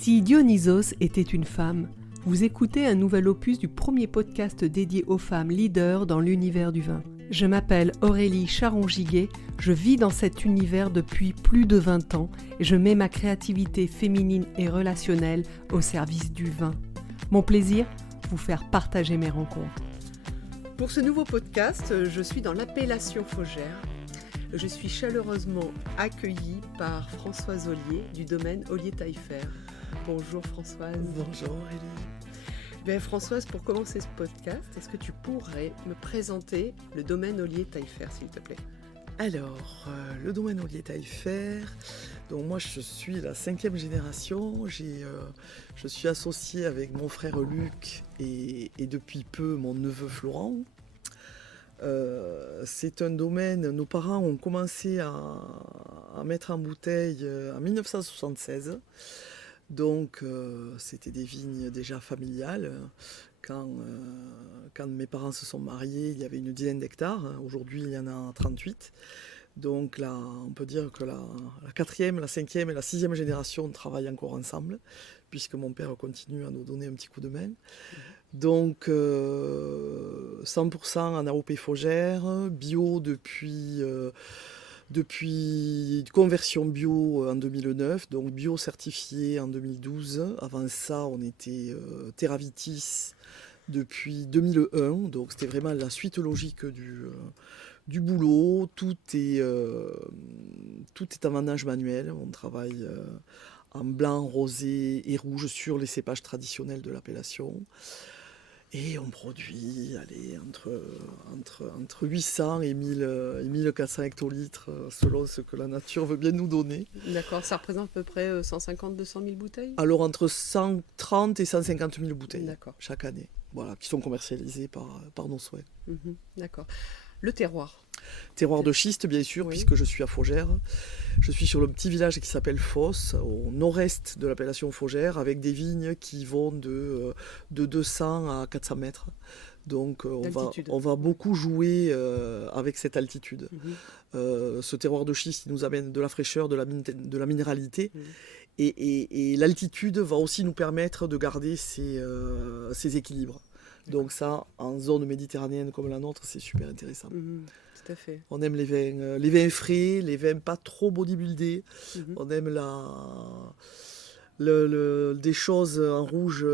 Si Dionysos était une femme, vous écoutez un nouvel opus du premier podcast dédié aux femmes leaders dans l'univers du vin. Je m'appelle Aurélie Charon-Giguet, je vis dans cet univers depuis plus de 20 ans et je mets ma créativité féminine et relationnelle au service du vin. Mon plaisir, vous faire partager mes rencontres. Pour ce nouveau podcast, je suis dans l'appellation Faugère. Je suis chaleureusement accueillie par Françoise Ollier du domaine Ollier-Taillefer. Bonjour Françoise. Bonjour Aurélie. Françoise, pour commencer ce podcast, est-ce que tu pourrais me présenter le domaine Ollier-Taillefer, s'il te plaît ? Alors, le domaine Ollier-Taillefer, donc moi je suis la 5e génération, je suis associée avec mon frère Luc et depuis peu mon neveu Florent. C'est un domaine, nos parents ont commencé à mettre en bouteille en 1976. Donc c'était des vignes déjà familiales. Quand mes parents se sont mariés, il y avait une dizaine d'hectares. Aujourd'hui, il y en a 38. Donc là, on peut dire que la 4e, la 5e et la 6e génération travaillent encore ensemble, puisque mon père continue à nous donner un petit coup de main. Donc 100% en AOP Faugère, bio depuis conversion bio en 2009, donc bio certifié en 2012. Avant ça, on était Terravitis depuis 2001, donc c'était vraiment la suite logique du boulot. Tout est en vendange manuel. On travaille en blanc, rosé et rouge sur les cépages traditionnels de l'appellation. Et on produit entre 800 et 1400 hectolitres selon ce que la nature veut bien nous donner. D'accord, ça représente à peu près 150-200 000 bouteilles ? Alors entre 130 et 150 000 bouteilles chaque année, voilà, qui sont commercialisées par nos souhaits. D'accord. Le terroir. Terroir de schiste, bien sûr, oui. Puisque je suis à Faugère. Je suis sur le petit village qui s'appelle Fosse, au nord-est de l'appellation Faugère, avec des vignes qui vont de 200 à 400 mètres. Donc on va beaucoup jouer avec cette altitude. Ce terroir de schiste il nous amène de la fraîcheur, de la minéralité. Et l'altitude va aussi nous permettre de garder ces équilibres. Donc ça, en zone méditerranéenne comme la nôtre, c'est super intéressant. Tout à fait. On aime les vins frais, les vins pas trop bodybuildés. On aime des choses en rouge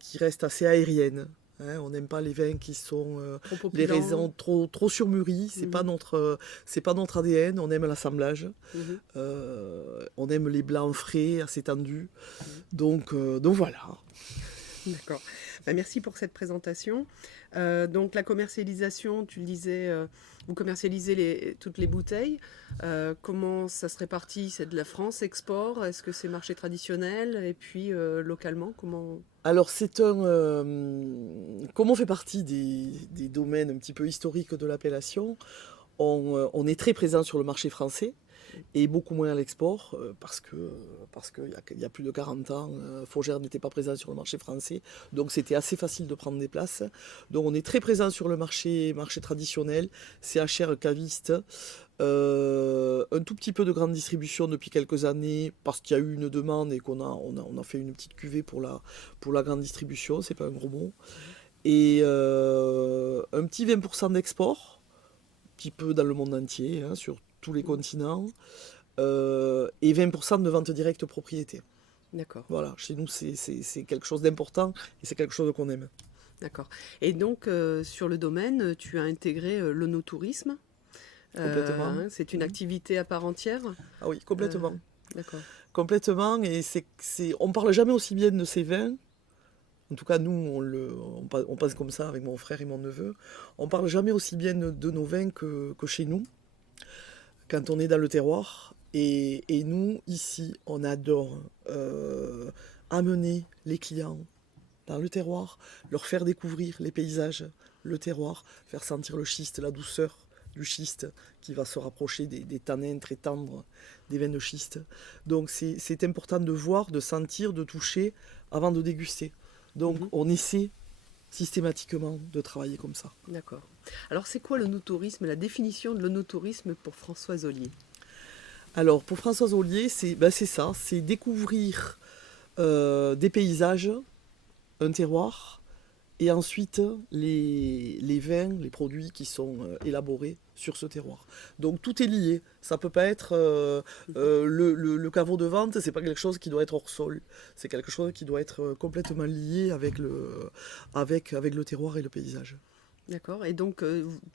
qui restent assez aériennes. On n'aime pas les vins qui sont les raisins trop surmûris. C'est pas notre ADN. On aime l'assemblage. On aime les blancs frais, assez tendus. Donc voilà. D'accord. Merci pour cette présentation. Donc la commercialisation, tu le disais, vous commercialisez toutes les bouteilles. Comment ça se répartit ? C'est de la France export ? Est-ce que c'est marché traditionnel ? Et puis localement, comment ? Alors comme on fait partie des domaines un petit peu historiques de l'appellation, on est très présent sur le marché français. Et beaucoup moins à l'export, parce qu'il y a plus de 40 ans, Faugère n'était pas présent sur le marché français, donc c'était assez facile de prendre des places. Donc on est très présent sur le marché traditionnel, CHR caviste, un tout petit peu de grande distribution depuis quelques années, parce qu'il y a eu une demande et qu'on a fait une petite cuvée pour la grande distribution, c'est pas un gros mot. Et un petit 20% d'export, un petit peu dans le monde entier, sur tous les continents, et 20% de vente directe propriété. D'accord. Voilà, chez nous, c'est quelque chose d'important et c'est quelque chose qu'on aime. D'accord. Et donc, sur le domaine, tu as intégré l'onotourisme. Complètement. C'est une activité à part entière ? Ah oui, complètement. D'accord. Complètement, et on ne parle jamais aussi bien de ces vins. En tout cas, nous, on passe comme ça avec mon frère et mon neveu. On ne parle jamais aussi bien de nos vins que chez nous, quand on est dans le terroir. Et nous, ici, on adore amener les clients dans le terroir, leur faire découvrir les paysages, le terroir, faire sentir le schiste, la douceur du schiste qui va se rapprocher des tanins très tendres des vins de schiste. Donc c'est important de voir, de sentir, de toucher avant de déguster. Donc on essaie systématiquement de travailler comme ça. D'accord. Alors c'est quoi l'onotourisme, la définition de l'onotourisme pour Françoise Ollier ? Alors pour Françoise Ollier, c'est ça, c'est découvrir des paysages, un terroir, et ensuite les vins, les produits qui sont élaborés sur ce terroir. Donc tout est lié. Ça peut pas être le caveau de vente, c'est pas quelque chose qui doit être hors sol. C'est quelque chose qui doit être complètement lié avec le terroir et le paysage. D'accord. Et donc,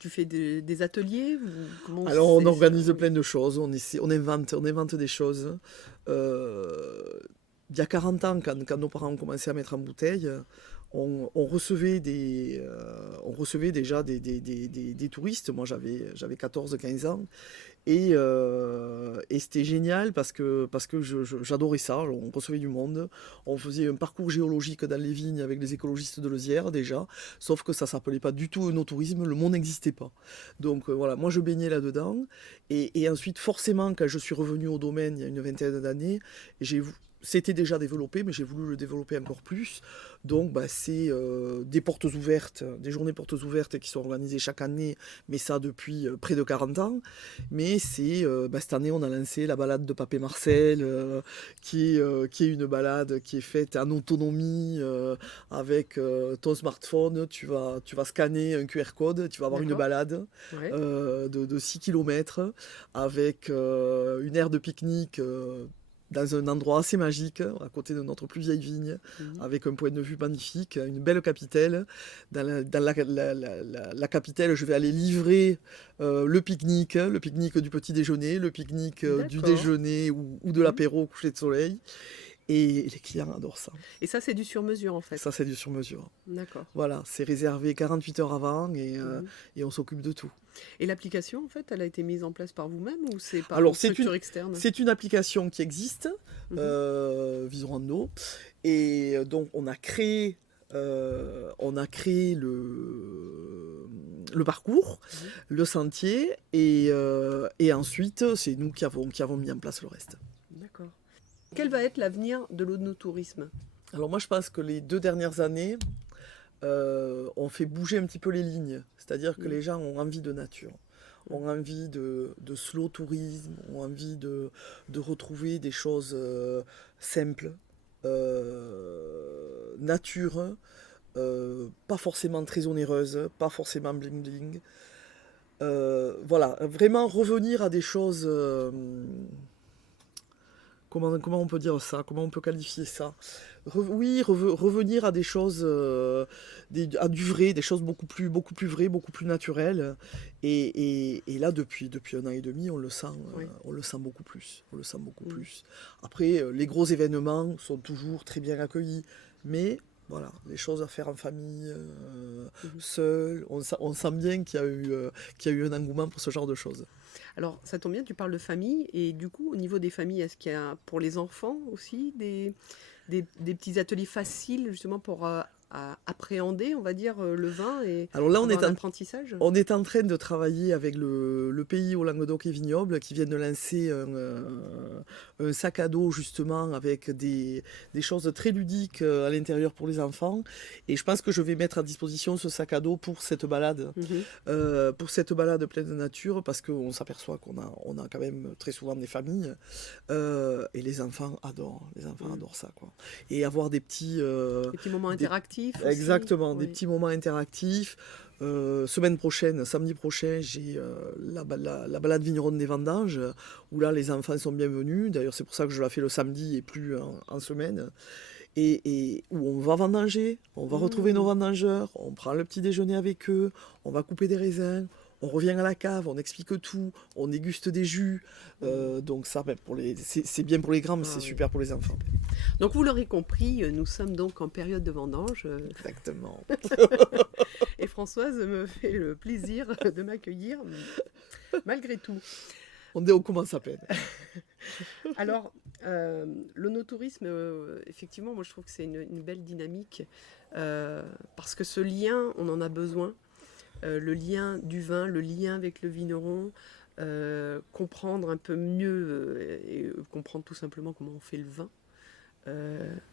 tu fais des ateliers ou comment Alors on c'est organise ça? plein de choses, on invente des choses. Il y a 40 ans, quand nos parents ont commencé à mettre en bouteille, on recevait déjà des touristes. Moi, j'avais 14-15 ans. Et c'était génial parce que j'adorais ça. On recevait du monde. On faisait un parcours géologique dans les vignes avec les écologistes de Leuzière déjà. Sauf que ça s'appelait pas du tout un tourisme. Le monde n'existait pas. Donc voilà, moi je baignais là-dedans. Et ensuite, forcément, quand je suis revenu au domaine il y a une vingtaine d'années, c'était déjà développé, mais j'ai voulu le développer encore plus. Donc, c'est des portes ouvertes, des journées portes ouvertes qui sont organisées chaque année, mais ça depuis près de 40 ans. Mais cette année, on a lancé la balade de Papé Marcel, qui est une balade qui est faite en autonomie avec ton smartphone. Tu vas scanner un QR code, tu vas avoir une D'accord. balade Ouais. de 6 km avec une aire de pique-nique. Dans un endroit assez magique, à côté de notre plus vieille vigne, Mhm. avec un point de vue magnifique, une belle capitale. Dans la capitale, je vais aller livrer le pique-nique du petit déjeuner, le pique-nique du D'accord. déjeuner ou de Mhm. l'apéro au coucher de soleil. Et les clients adorent ça. Et ça, c'est du sur-mesure en Ça, fait. c'est du sur-mesure. D'accord. Voilà, c'est réservé 48 heures avant Mhm. et on s'occupe de tout. Et l'application, en fait, elle a été mise en place par vous-même ou c'est par une Alors, c'est une, structure externe? c'est une application qui existe, Mhm. Visorando, et donc on a créé le parcours, Mhm. le sentier, et ensuite, c'est nous qui avons mis en place le reste. D'accord. Quel va être l'avenir de l'onotourisme? Alors moi, je pense que les 2 dernières années, on fait bouger un petit peu les lignes, c'est-à-dire que Mhm. les gens ont envie de nature. Ont envie de slow tourisme, ont envie de retrouver des choses simples, nature, pas forcément très onéreuses, pas forcément bling bling. Voilà, vraiment revenir à des choses. Comment on peut dire ça? Comment on peut qualifier ça? Oui, revenir à des choses, à du vrai, des choses beaucoup plus vraies, beaucoup plus naturelles. Et là, depuis 1 an et demi, Oui. on le sent beaucoup plus. On le sent beaucoup Mhm. plus. Après, les gros événements sont toujours très bien accueillis. Mais voilà, les choses à faire en famille, Mhm. seul, on sent bien qu'il y a eu un engouement pour ce genre de choses. Alors, ça tombe bien, tu parles de famille, et du coup, au niveau des familles, est-ce qu'il y a pour les enfants aussi des petits ateliers faciles justement pour appréhender, on va dire, le vin et Alors là, avoir un apprentissage? on est en train de travailler avec le pays au Languedoc et Vignoble qui vient de lancer un sac à dos justement avec des choses très ludiques à l'intérieur pour les enfants. Et je pense que je vais mettre à disposition ce sac à dos Mhm. pour cette balade pleine de nature, parce qu'on s'aperçoit qu'on a quand même très souvent des familles et les enfants adorent. Les enfants Mhm. adorent ça, quoi. Et avoir des petits, Des petits moments des interactifs aussi? exactement, des Oui. petits moments interactifs. Semaine prochaine, samedi prochain, j'ai la balade vigneronne des vendanges, où là les enfants sont bienvenus. D'ailleurs, c'est pour ça que je la fais le samedi et plus en semaine. Et où on va vendanger, on va retrouver nos Mhm. vendangeurs, on prend le petit déjeuner avec eux, on va couper des raisins, on revient à la cave, on explique tout, on déguste des jus. Mhm. Donc ça, c'est bien pour les grands, mais Ah c'est oui. super pour les enfants. Donc vous l'aurez compris, nous sommes donc en période de vendange Exactement. et Françoise me fait le plaisir de m'accueillir malgré tout. On commence à peine. Alors, l'onotourisme, effectivement, moi je trouve que c'est une belle dynamique parce que ce lien, on en a besoin. Le lien du vin, le lien avec le vigneron, comprendre un peu mieux et comprendre tout simplement comment on fait le vin.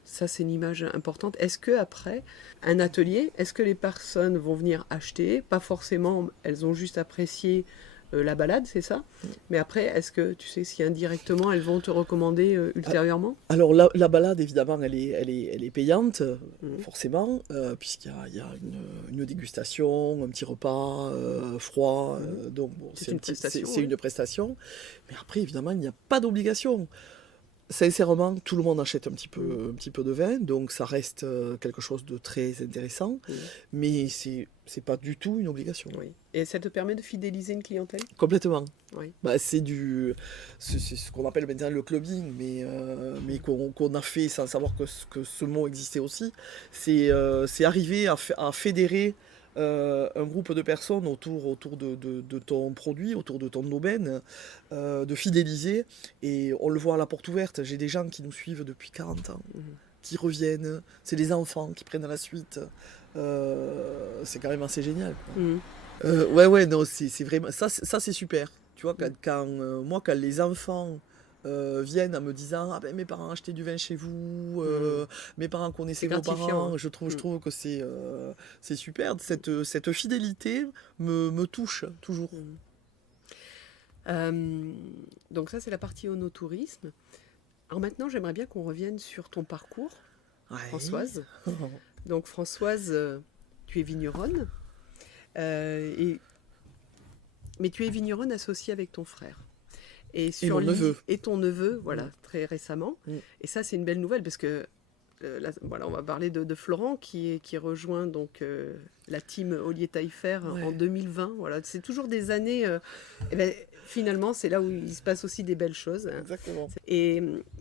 Ça, c'est une image importante. Est-ce que après un atelier, est-ce que les personnes vont venir acheter? Pas forcément, elles ont juste apprécié la balade, c'est ça. Mais après, est-ce que tu sais si indirectement elles vont te recommander ultérieurement? Alors la balade, évidemment, elle est payante, forcément, puisqu'il y a une dégustation, un petit repas froid, donc bon, c'est une prestation. Mais après, évidemment, il n'y a pas d'obligation. Sincèrement, tout le monde achète un petit peu de vin, donc ça reste quelque chose de très intéressant, mais c'est pas du tout une obligation. Oui. Et ça te permet de fidéliser une clientèle? Complètement. Oui. Bah, c'est ce qu'on appelle maintenant le clubbing, mais qu'on a fait sans savoir que ce mot existait aussi. C'est arriver à fédérer un groupe de personnes autour de ton produit, autour de ton domaine, de fidéliser. Et on le voit à la porte ouverte. J'ai des gens qui nous suivent depuis 40 ans, qui reviennent. C'est des enfants qui prennent la suite. C'est quand même assez génial, quoi. Ouais, non, c'est vraiment... Ça c'est super. Tu vois, quand les enfants viennent en me disant « Ah ben mes parents achetaient du vin chez vous, mes parents connaissaient vos parents », je trouve que c'est super. Cette fidélité me touche toujours. Donc ça, c'est la partie onotourisme. Alors maintenant, j'aimerais bien qu'on revienne sur ton parcours, Françoise. Donc Françoise, tu es vigneronne, mais tu es vigneronne associée avec ton frère. Et mon neveu. Et ton neveu, voilà, très récemment. Et ça, c'est une belle nouvelle parce que là, voilà, on va parler de Florent qui rejoint donc la team Ollier Taillefer en 2020. Voilà, c'est toujours des années. Finalement, c'est là où il se passe aussi des belles choses. Exactement.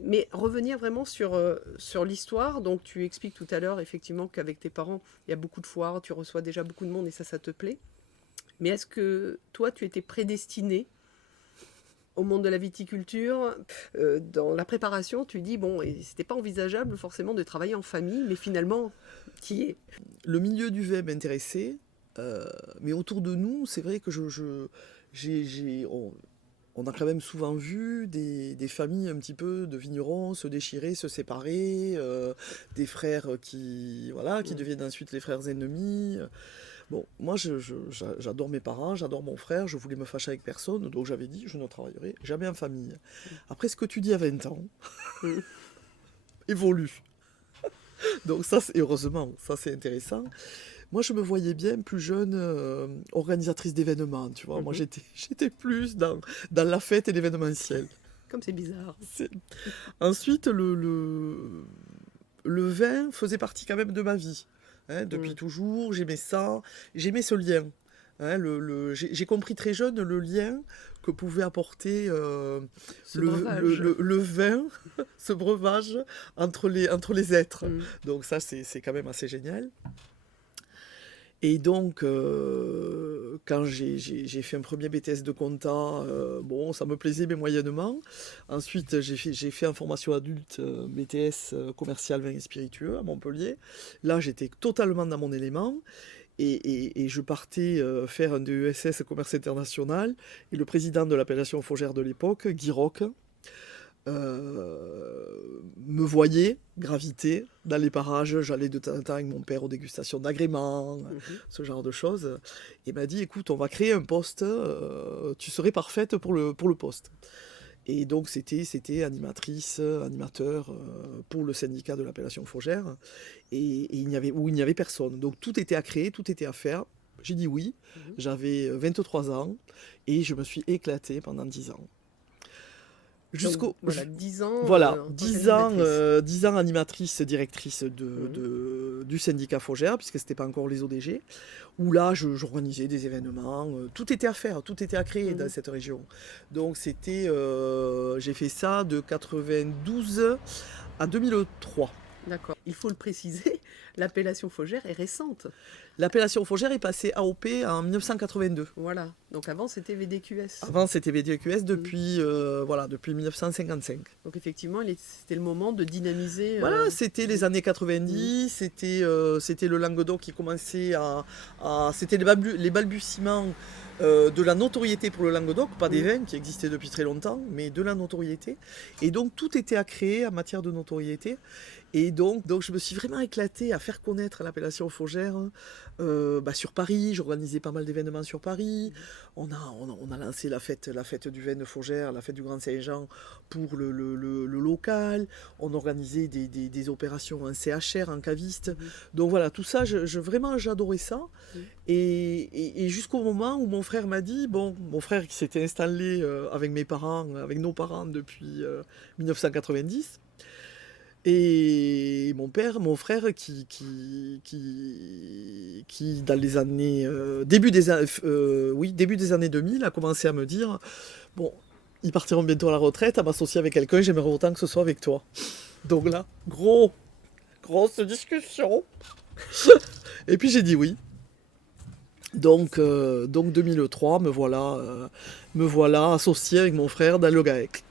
Mais revenir vraiment sur l'histoire. Donc, tu expliques tout à l'heure effectivement qu'avec tes parents, il y a beaucoup de foires, tu reçois déjà beaucoup de monde et ça te plaît. Mais est-ce que toi, tu étais prédestiné au monde de la viticulture, dans la préparation, tu dis, bon, et c'était pas envisageable forcément de travailler en famille, mais finalement, qui est? Le milieu du vin m'intéressait, mais autour de nous, c'est vrai que on a quand même souvent vu des familles un petit peu de vignerons se déchirer, se séparer, des frères qui deviennent ensuite les frères ennemis. Bon, moi, j'adore mes parents, j'adore mon frère, je voulais me fâcher avec personne, donc j'avais dit, je ne travaillerai jamais en famille. Après, ce que tu dis à 20 ans évolue. Donc ça, heureusement, ça c'est intéressant. Moi, je me voyais bien plus jeune organisatrice d'événements, tu vois. Moi, j'étais plus dans la fête et l'événementiel. Comme c'est bizarre. Ensuite, le vin faisait partie quand même de ma vie. Depuis toujours, j'aimais ça, j'aimais ce lien. J'ai compris très jeune le lien que pouvait apporter le vin, ce breuvage, entre les êtres. Donc ça, c'est quand même assez génial. Et donc, quand j'ai fait un premier BTS de compta, bon, ça me plaisait, mais moyennement. Ensuite, j'ai fait en formation adulte BTS commercial vin et spiritueux à Montpellier. Là, j'étais totalement dans mon élément. Et je partais faire un DESS commerce international. Et le président de l'appellation Faugère de l'époque, Guy Roch, me voyait graviter dans les parages. J'allais de temps en temps avec mon père aux dégustations d'agréments, ce genre de choses. Et m'a dit, écoute, on va créer un poste, tu serais parfaite pour le poste. Et donc c'était animateur pour le syndicat de l'appellation Faugère. Et il n'y avait personne. Donc tout était à créer, tout était à faire. J'ai dit oui. J'avais 23 ans et je me suis éclaté pendant 10 ans. Donc, voilà, 10 ans. Voilà, 10 ans animatrice, directrice du syndicat Faugère, puisque c'était pas encore les ODG, où là, j'organisais des événements, tout était à faire, tout était à créer dans cette région. Donc j'ai fait ça de 92 à 2003. D'accord. Il faut le préciser, l'appellation Faugère est récente. L'appellation Faugère est passée AOP en 1982. Voilà. Donc avant, c'était VDQS. Avant, c'était VDQS depuis 1955. Donc effectivement, c'était le moment de dynamiser... Voilà, c'était les années 90, c'était le Languedoc qui commençait c'était les balbutiements de la notoriété pour le Languedoc, pas des vins qui existaient depuis très longtemps, mais de la notoriété. Et donc tout était à créer en matière de notoriété. Et donc je me suis vraiment éclatée à faire connaître l'appellation Faugère sur Paris. J'organisais pas mal d'événements sur Paris. On a lancé la fête du vin de Faugère, la fête du Grand Saint-Jean pour le local. On organisait des opérations en CHR, en caviste. Donc voilà, tout ça, vraiment j'adorais ça. Et jusqu'au moment où mon frère m'a dit, mon frère qui s'était installé avec mes parents, avec nos parents depuis 1990, et mon frère qui dans les années début des années 2000 a commencé à me dire ils partiront bientôt à la retraite, à m'associer avec quelqu'un, j'aimerais autant que ce soit avec toi. Donc là, grosse discussion. Et puis j'ai dit oui. Donc 2003, me voilà associé avec mon frère dans le GAEC.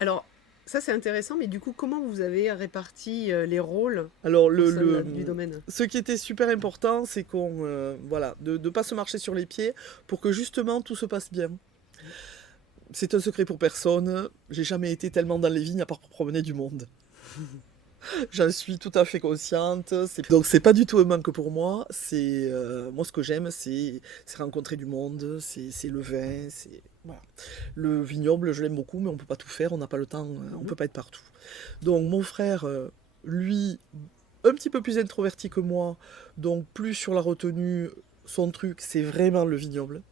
Alors, ça c'est intéressant, mais du coup, comment vous avez réparti les rôles Alors, du domaine? ce qui était super important, c'est de ne pas se marcher sur les pieds pour que justement tout se passe bien. C'est un secret pour personne, j'ai jamais été tellement dans les vignes à part pour promener du monde. J'en suis tout à fait consciente. Donc c'est pas du tout un manque pour moi. Moi ce que j'aime, c'est rencontrer du monde, c'est le vin, voilà. Le vignoble, je l'aime beaucoup, mais on peut pas tout faire, on n'a pas le temps, on peut pas être partout. Donc mon frère, lui, un petit peu plus introverti que moi, donc plus sur la retenue, son truc, c'est vraiment le vignoble.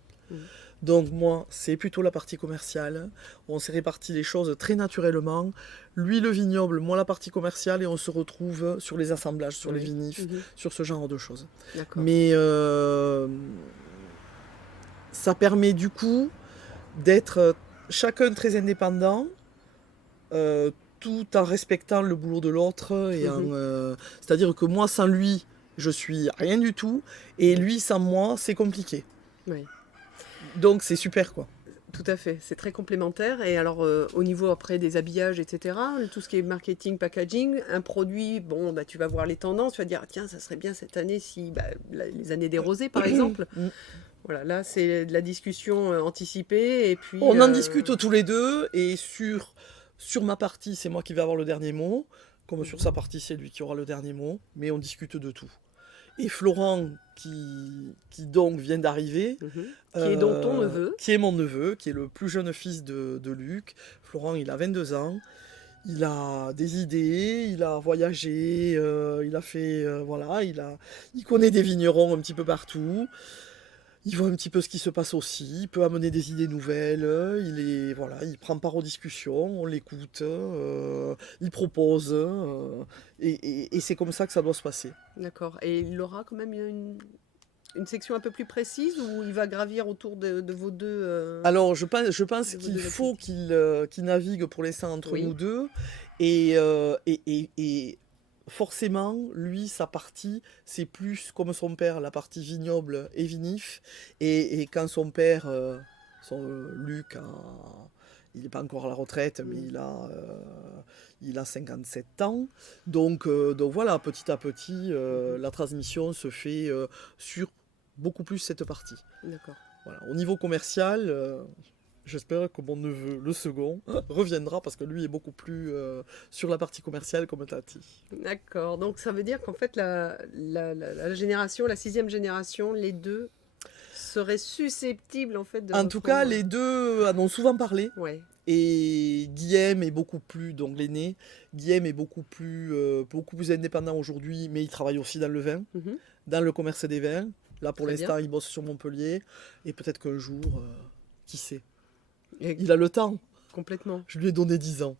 Donc moi, c'est plutôt la partie commerciale. On s'est réparti les choses très naturellement. Lui, le vignoble, moi, la partie commerciale, et on se retrouve sur les assemblages, sur les vinifs, sur ce genre de choses. D'accord. Mais ça permet du coup d'être chacun très indépendant, tout en respectant le boulot de l'autre. C'est-à-dire que moi, sans lui, je suis rien du tout, et lui, sans moi, c'est compliqué. Oui. Donc c'est super quoi. Tout à fait, c'est très complémentaire. Et alors au niveau après des habillages, etc., tout ce qui est marketing, packaging, un produit, tu vas voir les tendances, tu vas dire tiens, ça serait bien cette année si les années des rosés par exemple. Voilà, là c'est de la discussion anticipée et puis on en discute tous les deux et sur ma partie c'est moi qui vais avoir le dernier mot, comme sur sa partie c'est lui qui aura le dernier mot, mais on discute de tout. Et Florent, qui donc vient d'arriver, qui est donc ton neveu, qui est mon neveu, qui est le plus jeune fils de Luc. Florent, il a 22 ans, il a des idées, il a voyagé, il a fait, il connaît des vignerons un petit peu partout. Il voit un petit peu ce qui se passe aussi, il peut amener des idées nouvelles, il prend part aux discussions, on l'écoute, il propose, et c'est comme ça que ça doit se passer. D'accord. Et il aura quand même une section un peu plus précise où il va gravir autour de vos deux Alors, je pense qu'il faut qu'il navigue pour l'instant entre nous deux, et forcément, lui, sa partie, c'est plus comme son père, la partie vignoble et vinif. Et quand son père, Luc, il n'est pas encore à la retraite, mais il a 57 ans. Donc voilà, petit à petit, la transmission se fait sur beaucoup plus cette partie. D'accord. Voilà. Au niveau commercial... J'espère que mon neveu, le second, reviendra parce que lui est beaucoup plus sur la partie commerciale comme Tati. D'accord. Donc ça veut dire qu'en fait la génération, la 6e génération, les deux seraient susceptibles en fait de... En tout cas, les deux en ont souvent parlé. Ouais. Et Guillaume est beaucoup plus, donc l'aîné, Guillaume est beaucoup plus indépendant aujourd'hui, mais il travaille aussi dans le vin, dans le commerce des vins. Là pour l'instant, il bosse sur Montpellier et peut-être qu'un jour, qui sait. Il a le temps. Complètement. Je lui ai donné 10 ans.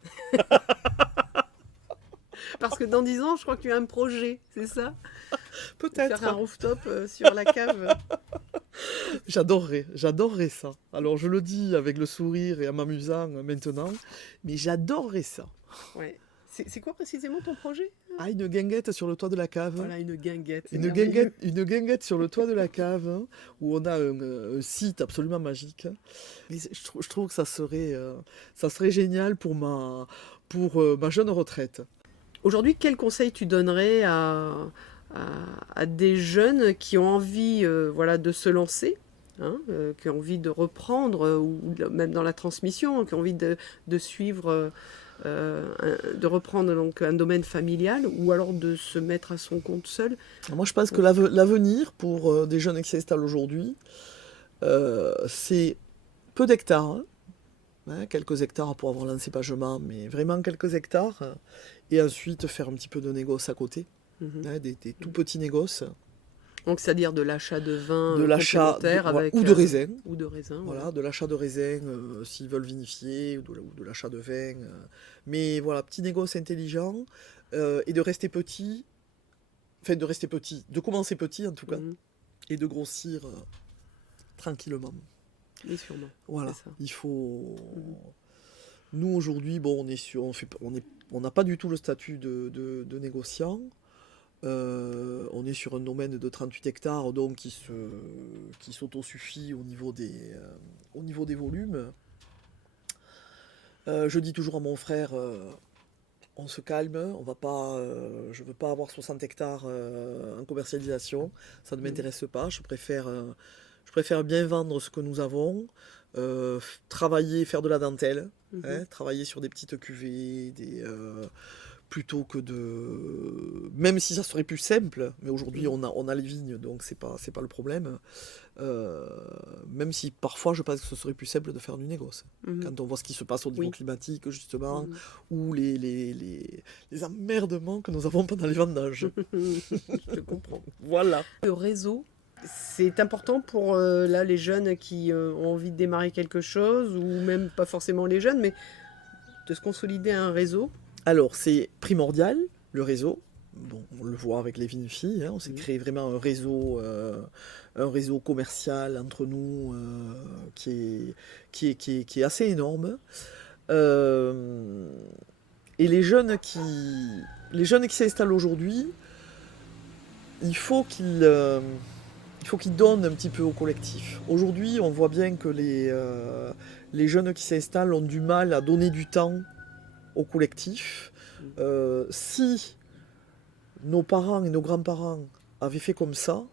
Parce que dans 10 ans, je crois que tu as un projet, c'est ça? Peut-être. Faire un rooftop sur la cave. J'adorerais ça. Alors je le dis avec le sourire et en m'amusant maintenant, mais j'adorerais ça. Ouais. C'est quoi précisément ton projet? Une guinguette sur le toit de la cave. Voilà, une guinguette. Une guinguette sur le toit de la cave, où on a un site absolument magique. Mais je trouve que ça serait génial pour ma jeune retraite. Aujourd'hui, quel conseil tu donnerais à des jeunes qui ont envie de se lancer qui ont envie de reprendre, même dans la transmission, qui ont envie de suivre, de reprendre donc un domaine familial, ou alors de se mettre à son compte seul. Moi, je pense que l'avenir pour des jeunes qui s'installent aujourd'hui, c'est peu d'hectares, quelques hectares pour avoir l'encépagement, mais vraiment quelques hectares, et ensuite faire un petit peu de négoce à côté, des tout petits négoces. Donc, c'est-à-dire de l'achat de vin complémentaire avec, ou de raisin. Ou de raisin. Voilà, de l'achat de raisin s'ils veulent vinifier, ou de l'achat de vin. Mais voilà, petit négoce intelligent, et de rester petit, enfin de rester petit, de commencer petit en tout cas, et de grossir tranquillement. Et sûrement. Voilà, il faut... Nous aujourd'hui, bon, on n'a pas du tout le statut de négociant. On est sur un domaine de 38 hectares, donc qui s'autosuffit au niveau des volumes. Je dis toujours à mon frère, on se calme, on va pas, je ne veux pas avoir 60 hectares en commercialisation, ça ne m'intéresse pas, je préfère bien vendre ce que nous avons, travailler, faire de la dentelle, travailler sur des petites cuvées, plutôt que de... Même si ça serait plus simple, mais aujourd'hui on a les vignes, donc c'est pas le problème. Même si parfois je pense que ce serait plus simple de faire du négoce. Quand on voit ce qui se passe au niveau climatique, justement, ou les emmerdements que nous avons pendant les vendanges. Je comprends. Voilà. Le réseau, c'est important pour les jeunes qui ont envie de démarrer quelque chose, ou même pas forcément les jeunes, mais de se consolider un réseau. Alors, c'est primordial, le réseau. Bon, on le voit avec les Vinfi, on s'est créé vraiment un réseau commercial entre nous qui est assez énorme. Et les jeunes qui s'installent aujourd'hui, il faut qu'ils donnent un petit peu au collectif. Aujourd'hui, on voit bien que les jeunes qui s'installent ont du mal à donner du temps au collectif. Si nos parents et nos grands-parents avaient fait comme ça,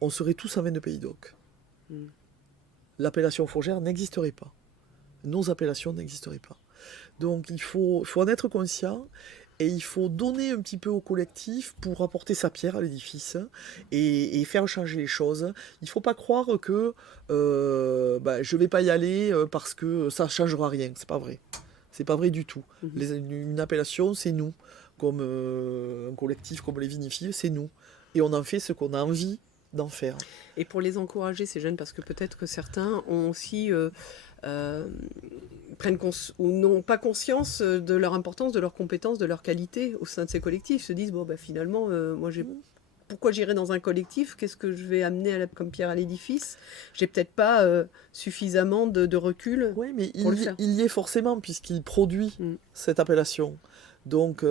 on serait tous en vin de Pays d'Oc. L'appellation fougère n'existerait pas. Nos appellations n'existeraient pas. Donc il faut en être conscient, et il faut donner un petit peu au collectif pour apporter sa pierre à l'édifice et faire changer les choses. Il ne faut pas croire que je ne vais pas y aller parce que ça ne changera rien. C'est pas vrai. C'est pas vrai du tout. Une appellation, c'est nous. Comme un collectif, comme les Vinifilles, c'est nous. Et on en fait ce qu'on a envie d'en faire. Et pour les encourager, ces jeunes, parce que peut-être que certains ont aussi ou n'ont pas conscience de leur importance, de leurs compétences, de leur qualité au sein de ces collectifs. Ils se disent, finalement, pourquoi j'irai dans un collectif? Qu'est-ce que je vais amener comme pierre à l'édifice? J'ai peut-être pas suffisamment de recul. Oui, mais il y est forcément, puisqu'il produit cette appellation. Donc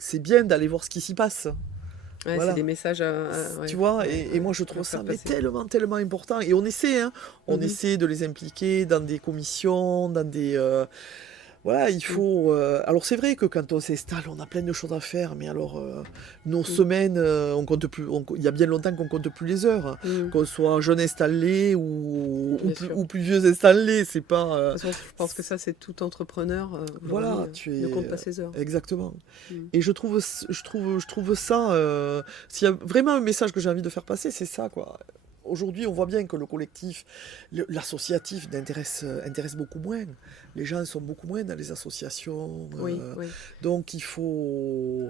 c'est bien d'aller voir ce qui s'y passe. Ouais, voilà. C'est des messages tu vois, et moi je trouve ça tellement important. Et on essaie, on essaie de les impliquer dans des commissions, dans des... Voilà, il faut... alors c'est vrai que quand on s'installe, on a plein de choses à faire, mais alors nos semaines, on compte plus. Il y a bien longtemps qu'on compte plus les heures, qu'on soit jeune installé ou plus vieux installé, c'est pas... De toute façon, je pense que ça c'est tout entrepreneur. Voilà, ne compte pas ses heures. Exactement. Et je trouve ça, s'il y a vraiment un message que j'ai envie de faire passer, c'est ça, quoi. Aujourd'hui, on voit bien que le collectif, l'associatif intéresse beaucoup moins. Les gens sont beaucoup moins dans les associations. Oui. Donc, il faut...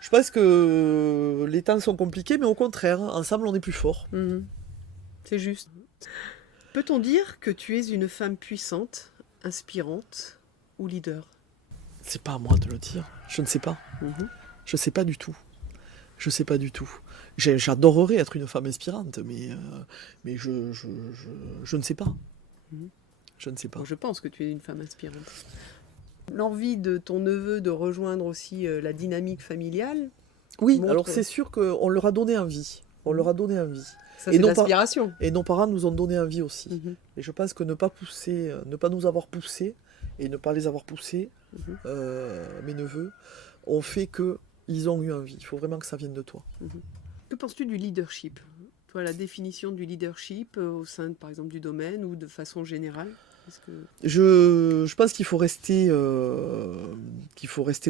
Je pense que les temps sont compliqués, mais au contraire, ensemble, on est plus fort. C'est juste. Peut-on dire que tu es une femme puissante, inspirante ou leader? C'est pas à moi de le dire. Je ne sais pas. Je ne sais pas du tout. Je sais pas du tout. J'adorerais être une femme inspirante, mais je ne sais pas. Je ne sais pas. Je pense que tu es une femme inspirante. L'envie de ton neveu de rejoindre aussi la dynamique familiale. Oui, alors c'est sûr qu'on leur a donné envie. On leur a donné envie. Ça, c'est l'inspiration. Et nos parents nous ont donné envie aussi. Et je pense que ne pas nous avoir poussés et ne pas les avoir poussés, mes neveux, ont fait qu'ils ont eu envie. Il faut vraiment que ça vienne de toi. Que penses-tu du leadership? toi, la définition du leadership au sein, par exemple, du domaine ou de façon générale? Je pense qu'il faut rester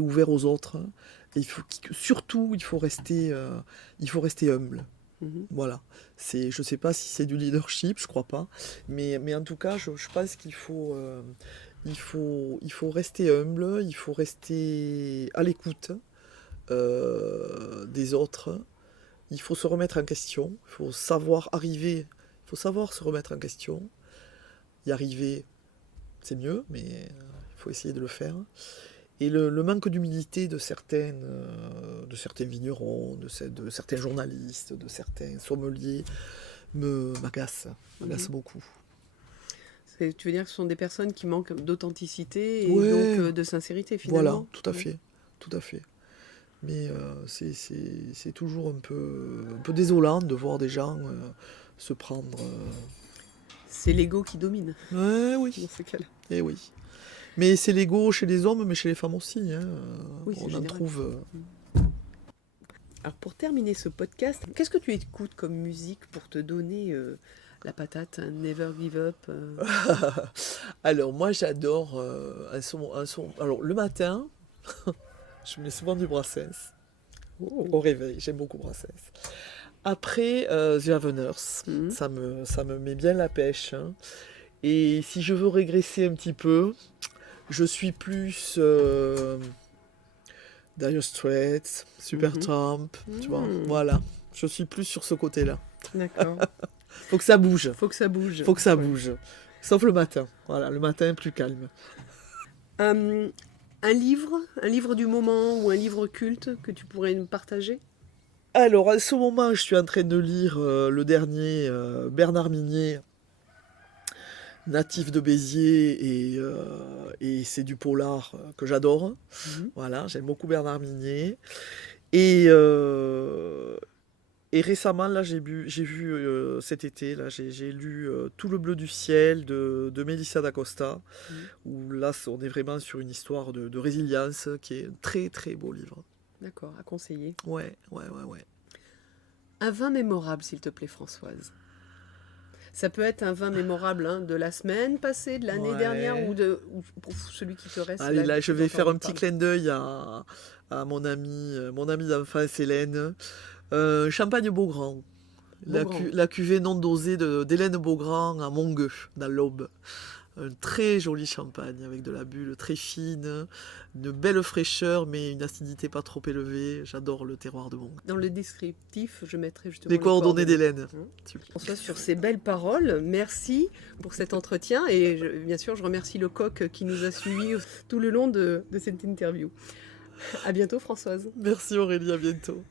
ouvert aux autres. Et surtout, il faut rester humble. Voilà. Je ne sais pas si c'est du leadership, je crois pas. Mais en tout cas, je pense qu'il faut rester humble, il faut rester à l'écoute des autres. Il faut se remettre en question, il faut savoir se remettre en question. Y arriver, c'est mieux, mais il faut essayer de le faire. Et le manque d'humilité de certains vignerons, de certains journalistes, de certains sommeliers m'agace beaucoup. Tu veux dire que ce sont des personnes qui manquent d'authenticité et donc de sincérité finalement? Voilà, tout à fait. Mais c'est toujours un peu désolant de voir des gens se prendre... C'est l'ego qui domine. Oui. Dans ces cas-là. Et oui. Mais c'est l'ego chez les hommes, mais chez les femmes aussi. Oui, on en trouve... Alors pour terminer ce podcast, qu'est-ce que tu écoutes comme musique pour te donner la patate, Never Give Up Alors moi j'adore un son... Alors le matin, je mets souvent du Brassens. Au réveil, j'aime beaucoup Brassens. Après, The Aveners, ça me met bien la pêche. Et si je veux régresser un petit peu, je suis plus Dire Straits, Supertramp, tu vois, voilà. Je suis plus sur ce côté-là. D'accord. Faut que ça bouge. Faut que ça bouge. Sauf le matin. Voilà, le matin plus calme. Un livre du moment ou un livre culte que tu pourrais nous partager? Alors, à ce moment, je suis en train de lire le dernier Bernard Minier, natif de Béziers, et c'est du polar que j'adore. Voilà, j'aime beaucoup Bernard Minier. Et récemment, là, j'ai vu cet été, là, j'ai lu Tout le bleu du ciel de Melissa d'Acosta, où là, on est vraiment sur une histoire de résilience, qui est un très très beau livre. D'accord, à conseiller. Ouais. Un vin mémorable, s'il te plaît, Françoise. Ça peut être un vin mémorable de la semaine passée, de l'année dernière, ou pour celui qui te reste. Allez, là, je vais faire un petit clin d'œil à mon amie d'enfance, Hélène. Champagne Beaugrand. La cuvée non dosée d'Hélène Beaugrand à Mongueux, dans l'Aube. Un très joli champagne avec de la bulle très fine, une belle fraîcheur mais une acidité pas trop élevée. J'adore le terroir de Mongueux. Dans le descriptif, je mettrai justement les coordonnées d'Hélène. François, sur ces belles paroles, merci pour cet entretien et bien sûr je remercie le coq qui nous a suivis tout le long de cette interview. À bientôt Françoise. Merci Aurélie, à bientôt.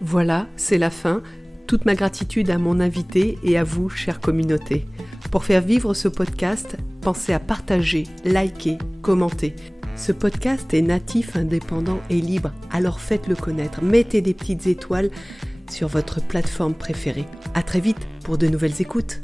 Voilà, c'est la fin. Toute ma gratitude à mon invité et à vous, chère communauté. Pour faire vivre ce podcast, pensez à partager, liker, commenter. Ce podcast est natif, indépendant et libre, alors faites-le connaître. Mettez des petites étoiles sur votre plateforme préférée. À très vite pour de nouvelles écoutes.